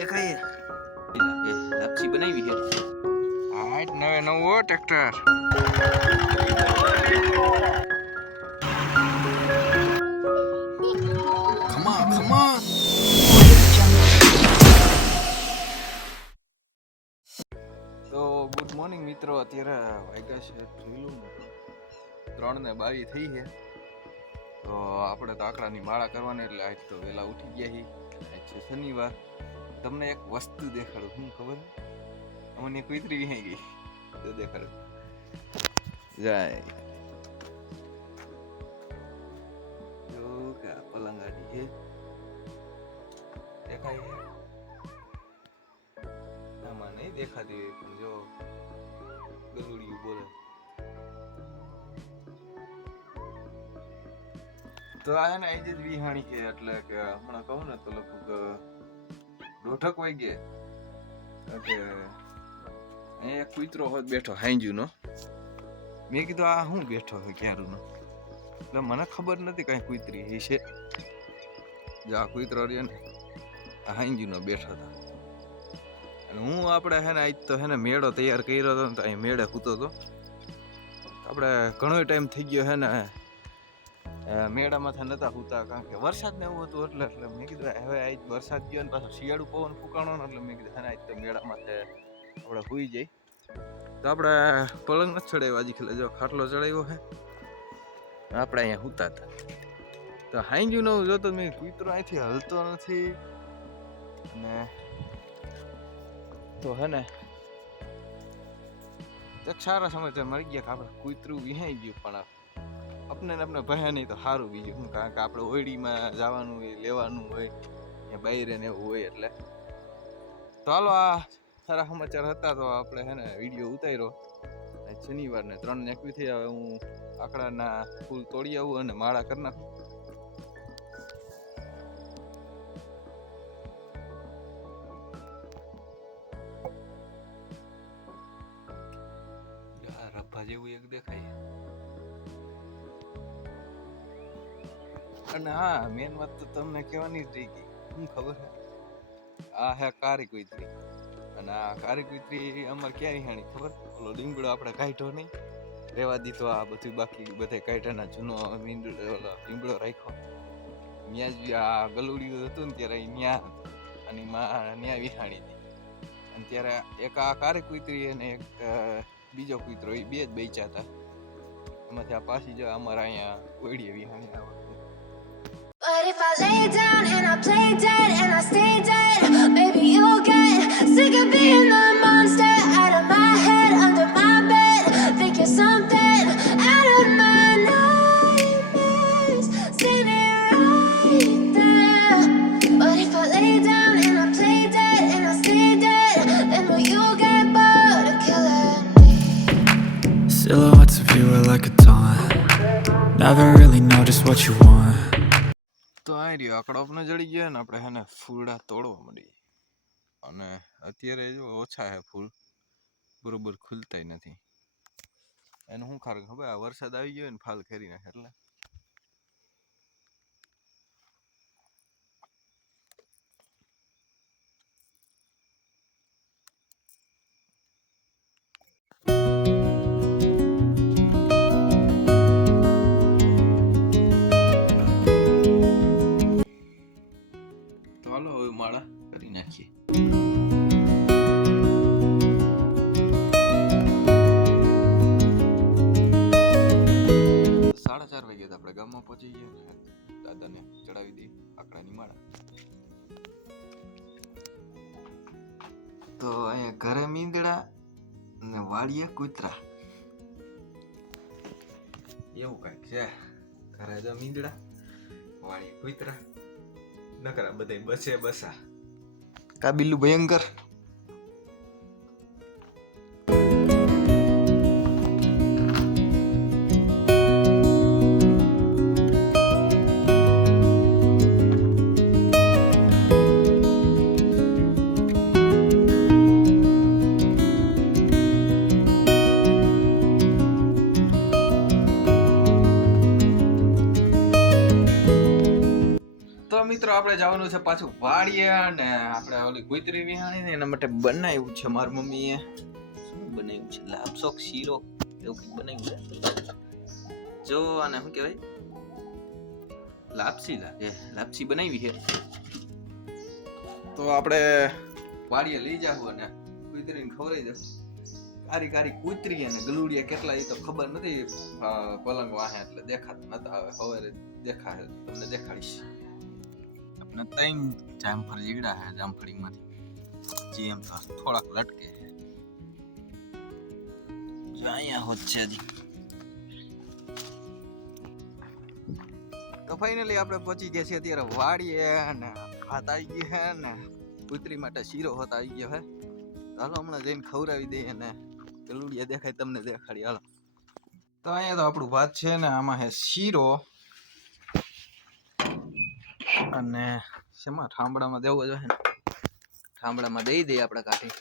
દેખાય એ લાપસી બનાવી છે હા નવે નવો ટ્રેક્ટર ખમા ખમા તો ગુડ મોર્નિંગ મિત્રો અત્યારે વાગ્યા છે 3:22 થઈ છે તો આપણે તો આકડાની માળા કરવાની એટલે આજ તો વહેલા ઉઠી ગયા છીએ આજ છે શનિવાર તમને એક વસ્તુ દેખાડું શું ખબર અમને કુતરી વિહાઈ ગઈ તો દેખાડું જાય જો કે પલંગાડી છે દેખાય છે આમાં નહીં દેખાતી પણ જો ગલુડિયું બોલે તો આ ને આજે જ વિહાણી કે એટલે કે હમણાં કહું ને તો લગભગ દોઢક વાઈ ગયા કે અહીંયા એક કૂતરો હોત બેઠો હાંજુનો મેં કીધું આ શું બેઠો હોય ક્યારનો એટલે મને ખબર નથી કાંઈ કૂતરી એ છે જો આ કૂતરો રહ્યો ને આ હાંજુનો બેઠો હતો અને હું આપણે હે ને આજ તો હે ને મેળો તૈયાર કર્યો હતો ને તો અહીં મેળે સૂતો હતો આપણે ઘણો ટાઈમ થઈ ગયો હે ને મેળામાં નતા સૂતા કારણ કે વરસાદ ને એવું હતું એટલે મેં કીધું હવે આજ વરસાદ ગયો ને પાછો શિયાળુ પવન ફૂંકાણો ને એટલે મેં કીધું હે ને આજ તો મેળામાં આપણે સૂઈ જઈ તો આપણે પલંગ નથી ચડાવ્યો હજી ખેલે જો ખાટલો ચડાવ્યો છે આપણે અહીંયા સૂતા હતા તો હાંજ્યું નવું જોતો મેં કૂતરો અહીંથી હલતો નથી અને તો હે ને સારા સમાચાર મળી ગયા કે આપણે કૂતરું વિહાઈ ગયું પણ આપણે ભયા નહીં તો સારું બીજું શું કારણ કે આપણે ઓયડીમાં જવાનું હોય લેવાનું હોય ત્યાં બહાર ને એવું હોય એટલે તો હાલો આ સારા સમાચાર હતા તો આપણે હે ને વિડીયો ઉતાર્યો શનિવારને 3:21 થઈ હવે હું આકડાના ફૂલ તોડી આવું અને માળા કરી નાખું રબ્બા જેવું એક દેખાય અને હા મેન વાત તો તમને કહેવાની જ રહી ગઈ શું ખબર છે આ હે કારી કુતરી અને આ કારી કુતરી અમારે ક્યાં વિહાણી ખબર ઓલો લીમડો આપણે કાઢ્યો નહીં રેવા દીધો આ બધું બાકી બધે કાઢ્યાના જૂનો ઓલો લીમડો રાખ્યો ત્યાં જ આ ગલુડિયું હતું ને ત્યારે ત્યાં અને ત્યાં વિહાણી હતી અને ત્યારે એક આ કારી કુતરી અને એક બીજો કૂતરો એ બે જ બેચ્યા હતા એમાંથી આ પાછી જો અમારા અહીંયા ઓયડીએ વિહાણી આવે. But if I lay down and I play dead and I stay dead, baby you'll get sick of being the monster out of my head, under my bed, think you're something out of my nightmares, standing right there. But if I lay down and I play dead and I stay dead, then will you get bored of killing me? Silhouettes of you are like a taunt. Never really know just what you want. તો આ રહ્યો આકડો આપણે જડી ગયા ને આપણે હે ને ફૂલડા તોડવા મળી અને અત્યારે જો ઓછા હે ફૂલ બરોબર ખુલતા નથી એનું શું કારણ ખબર આ વરસાદ આવી ગયો ને ફાલ ખેરી નાખે એટલે માળા કરી નાખીએ 4:30 વાગ્યા આપણે ગામમાં પહોંચી ગયા દાદાને ચડાવી દઈએ આકડાની માળા તો અહીંયા ઘરે મીંદડા ને વાડીએ કૂતરા એવું કઈક છે ઘરે જો મીંદડા વાડીએ કૂતરા નકરા બધા બસે બસા કાબિલ્લું ભયંકર મિત્રો આપણે જવાનું જવાનું છે પાછું વાડીએ અને આપણે ઓલી કુતરી વિહાણી ને એના માટે બનાવ્યું છે મારી મમ્મીએ. શું બનાવ્યું છે? લાપસોક શીરો એવું કંઈક બનાવ્યું છે. જો આને શું કહેવાય? લાપસી લાગે. લાપસી બનાવી છે. તો આપણે વાડીએ લઈ જાવ અને કુતરીને ખવડાવી દે. કારી કારી કુતરી અને ગલુડિયા કેટલા એ તો ખબર નથી. પલંગ વાહે એટલે દેખાતા નતા. હવે સવારે દેખાશે તમને દેખાડીશ. આપણે 3 જામફળ જીગડા છે જામફળીમાંથી. જે એમ તો થોડાક લટકે છે. જો અહીંયા હોત છે હજી. તો ફાઇનલી આપણે પહોંચી ગયા છીએ અત્યારે વાડીએ અને ભાત આવી ગઈ છે ને કુતરી માટે શીરો હોત આવી ગયો છે. હાલો હમણાં જઈને ખવડાવી દઈએ અને ગલુડિયા દેખાય તમને દેખાડી. હાલો તો અહીંયા તો આપણું ભાત છે ને આમાં છે શીરો અને શેમાં ઠામડામાં દેવો જોઈએ ને ઠામડામાં દઈ દઈએ આપણે કાઢી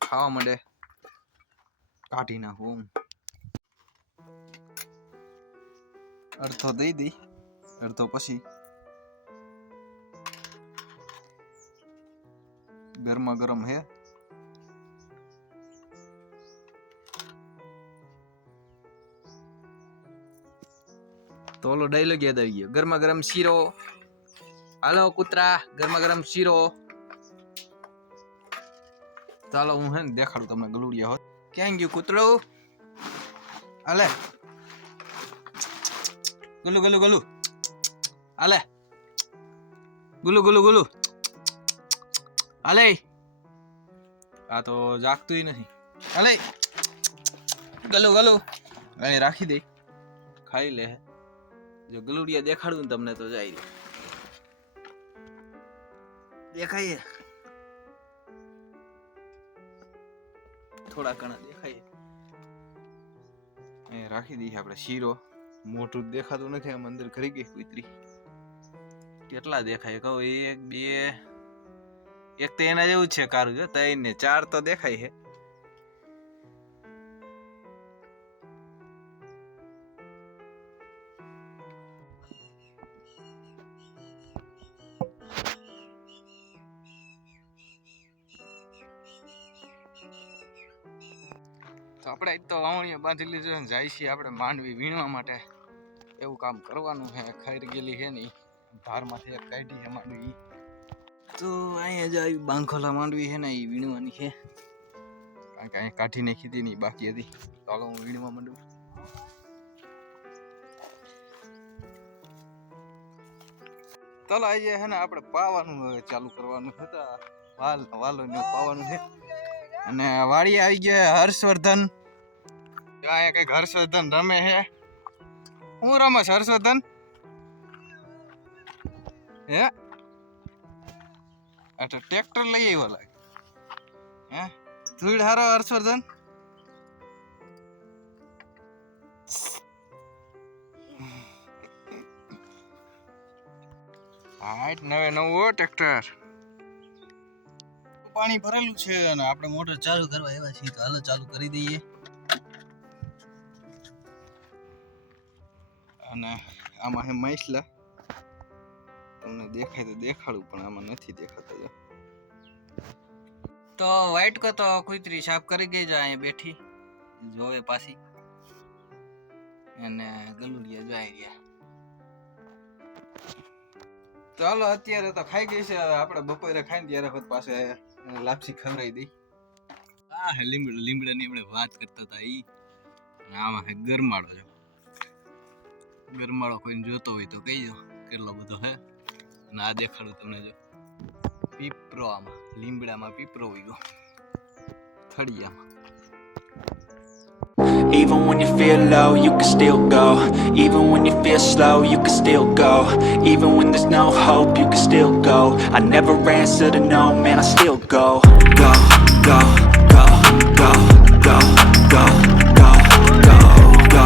ખાવા માંડે. કાઢી નાખું અડધો દઈ દઈ અડધો પછી ગરમા ગરમ હે. તો ઓલો ડાયલોગ યાદ આવી ગયો. ગરમા ગરમ શીરો. હાલો કૂતરા ગરમા ગરમ શીરો. ચાલો હું હે ને દેખાડું તમને ગલુડિયા હોત. ક્યાં ગયું કૂતરું? હાલે ગુલુ ગુલુ ગુલુ. હાલે ગુલુ ગુલુ ગુલુ. હાલે આ તો જાગતું નથી. હાલે ગલુ ગલુ. અહીં રાખી દે ખાઈ લે. જો ગલુડિયા દેખાડું ને તમને તો જાય દેખાય થોડા ઘણા દેખાય. અહીં રાખી દઈએ આપણે શીરો. મોટું દેખાતું નથી. આમ અંદર ઘરી ગઈ કુતરી. કેટલા દેખાય કહો? 1 2 એક તો એના જેવું છે કારું. જો 3 ને 4 તો દેખાય છે. તો આપણે તો વાવણીએ બાંધી લીધું ને જાય છીએ આપણે માંડવી વીણવા માટે. એવું કામ કરવાનું છે. ખાઈ ગયેલી છે નહીં ધારમાંથી એક કાઢી છે માંડવી. તો અહીંયા જ આવી બાંખોલા માંડવી છે ને એ વીણવાની છે. કારણ કે અહીંયા કાઢી નાખી હતી નહીં બાકી હતી. ચાલો હું વીણવા માંડું. ચાલો આજે છે ને આપણે પાવાનું હવે ચાલુ કરવાનું છે. તો વાલો ને પાવાનું છે. અને વાડી આવી ગયા હર્ષવર્ધન. અહીંયા કઈક હર્ષવર્ધન રમે છે. હું રમસ હર્ષવર્ધન? હે આ તો ટ્રેક્ટર લઈ આવ્યો લાગે. હે ધૂળ હારો હર્ષવર્ધન. હાઈટ નવું ટ્રેક્ટર. પાણી ભરેલું છે અને આપણે મોટર ચાલુ કરવા આવ્યા છીએ. તો હાલો ચાલુ કરી દઈએ. અને આમાં હે મૈસલા. તમને દેખાય તો દેખાડું પણ આમાં નથી દેખાતા. તો વાઈટ કો તો કુતરી સાફ કરી ગઈ. જાય બેઠી જોવે પાછી. અને ગલુડિયા જોઈ રહ્યા. તો હાલો અત્યારે તો ખાઈ ગઈ છે. આપણે બપોરે ખાઈને ત્યારે વખત પાસે લાપસી ખવડાવી દઈ. આ હે લીમડાની આપણે વાત કરતા હતા ઈ. આમાં હે ગરમાળો. જો ગરમાળો કોઈને જોતો હોય તો કહીજો કેટલો બધો હે. અને આ દેખાડું તમને. જો પીપરો આમાં લીમડામાં પીપરો હોય ગયો થળિયામાં. Even when you feel low, you can still go. Even when you feel slow, you can still go. Even when there's no hope, you can still go. I never answer to no, man, I still go. Go, go, go, go, go, go, go, go, go,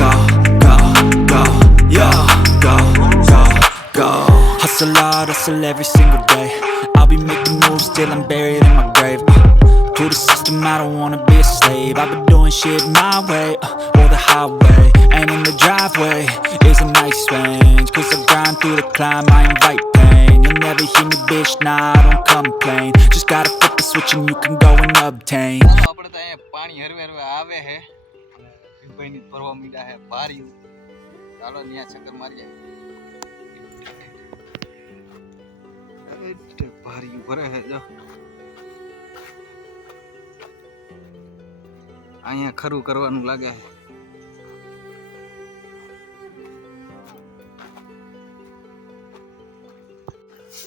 go, go, go, yo, go, go, go. Hustle hard, hustle every single day. I'll be making moves till I'm buried in my grave. To the system, I don't wanna be a slave. I've been doing shit my way, or the highway. And in the driveway is a nice range. Cause I grind through the climb, I invite pain. You'll never hear me, bitch, nah, I don't complain. Just gotta flip the switch and you can go and obtain. આપણે તો અહીંયા પાણી હરવે હરવે આવે છે અને ભીમભાઈની ફરવા મીડા છે ભાર્યું. ચાલો ત્યાં ચક્કર મારી આવી. ભાર્યું ભરે છે જો. અહીંયા ખરું કરવાનું લાગે છે.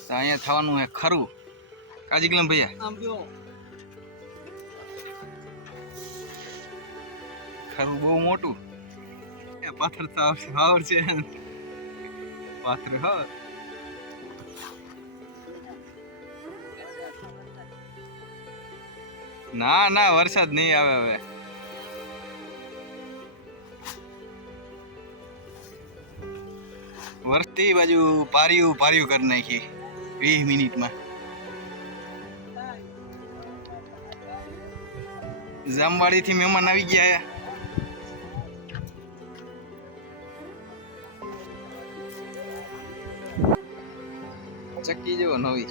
તો અહીંયા થવાનું છે ખરું. કાજીકલમ ભૈયા ખરું બહુ મોટું. પાથર તો આવશે પાથર. હા ના ના વરસાદ નહીં આવે હવે. વરસતી બાજુ પાર્યું કરી નાખી 20 મિનિટમાં. જામવાડી થી મહેમાન આવી ગયા. ચક્કી જેવો નવી.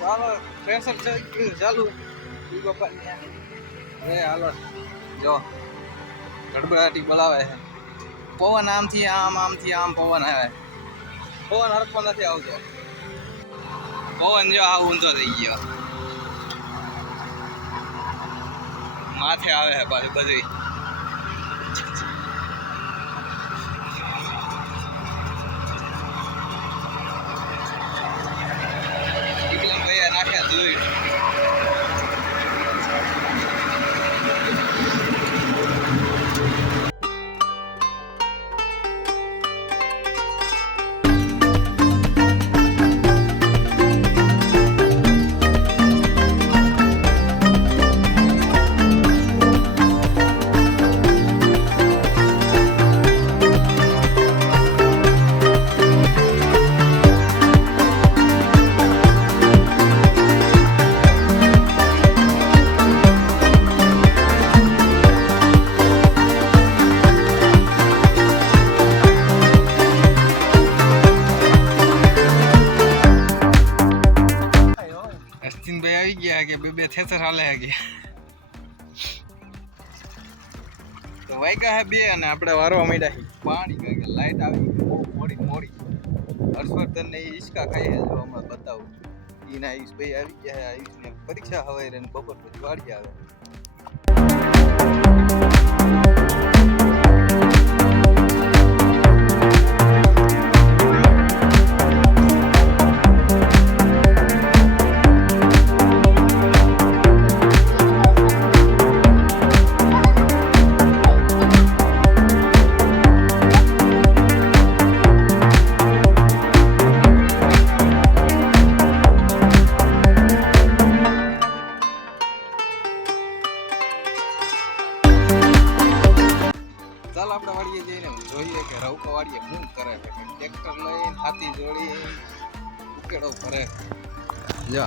ચાલો પ્રેશર ચાલુ. હાલો જો ગડબડાટી બોલાવે છે. પવન આમથી આમ પવન આવે. પવન હરખો નથી આવતો. પવન જો આ ઊંચો થઈ ગયો. માથે આવે છે પાછું બધી. ભૈયા નાખ્યા જોઈ. આવી ગયા કે બે થેતર હાલે ગયા. તો વાગ્યા હે 2 અને આપણે વારવા માંડ્યા. પાણી કે લાઈટ આવી મોડી. હર્ષવર્ધન ને ઈસકા ખાઈ છે જો હમણાં બતાવું. ઈના ઈસ ભાઈ આવી ગયા. આયુષને પરીક્ષા હવાઈ રહે ને બપોર પછી વાડી આવે. ચાલ આપણે વાડીએ જઈને જોઈએ કે રવકો વાડીએ શું કરે છે. ટ્રેક્ટર લઈને હાથી જોડી ઉકેડો ભરે. જો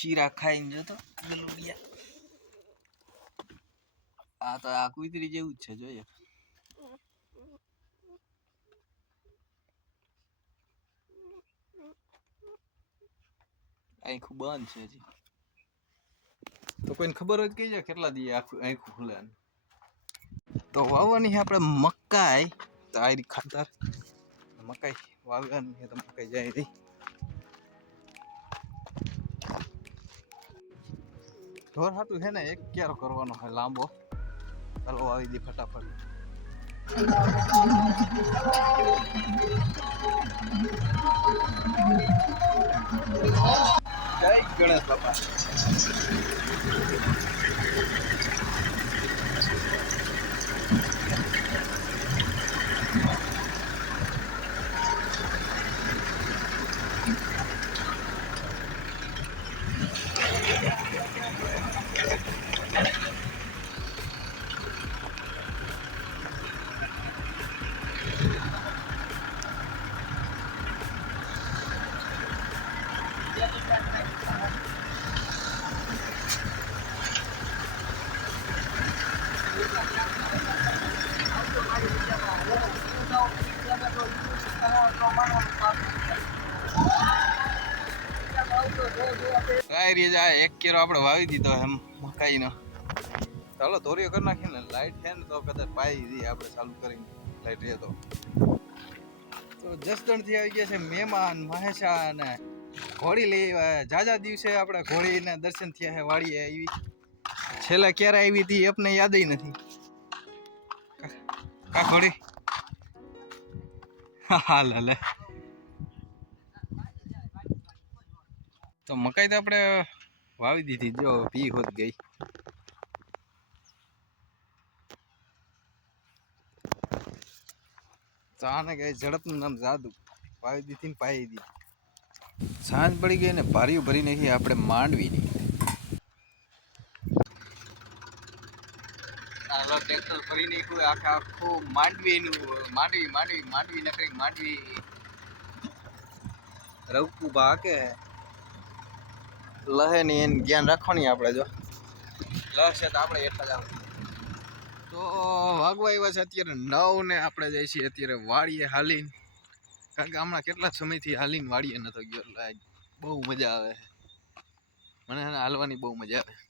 શીરા ખાઈને જતો ગલુડિયા. આ તો આ કુતરી જેવું જ છે જોઈએ. આંખું બંધ છે હજી. તો કોઈને ખબર હોય કઈ જાય કેટલા દી આંખું ખુલે. તો વાવવાની આપણે મકાઈ. તો આ રીત ખાતર મકાઈ વાવવાની છે. તો મકાઈ જાય રહી. ઢોર હાટું છે ને એક ક્યારો કરવાનો હોય લાંબો. ચાલો આવી દે ફટાફટ. જય ગણેશ બાપા. કાંઈ રે, 1 કિલો આપણે વાવી દીધો એમ મકાઈનો. ચાલો ધોરીઓ કરી નાખીએ ને. લાઈટ છે ને તો કદાચ પાઈ દઈએ આપણે ચાલુ કરીને. લાઈટ રહે તો જસદણથી આવી ગયા છે મહેમાન મહેશા અને ઘોડી લઈ આવ્યા. જાજા દિવસે આપણે ઘોડીના દર્શન થયા છે. વાડીએ આવી છેલ્લા ક્યારે આવી હતી આપને યાદ નથી. કા ઘોડી હા લે. તો મકાઈ તો આપણે વાવી દીધી. જો પી હોત ગઈ. ચાને કઈ ઝડપનું નામ જાદુ. વાવી દીધી ને પાઈ દીધી. સાંજ પડી ગઈ ને ભારીઓ ભરી નાખી આપણે માંડવીની. હાલો ટ્રેક્ટર ભરી નાખ્યું આખું માંડવીનું. માંડવી નકરી માંડવી રવકું બાકે લહે ની એને ધ્યાન રાખવાની આપણે. જો લહ છે તો આપણે એટલા જ આવે. તો વાગવા આવ્યા છે અત્યારે 9 ને આપણે જઈએ છીએ અત્યારે વાડીએ હાલીને. કારણ કે હમણાં કેટલા સમયથી હાલીને વાડીએ નતો ગયો. એટલે બહુ મજા આવે મને હાલવાની બહુ મજા આવે.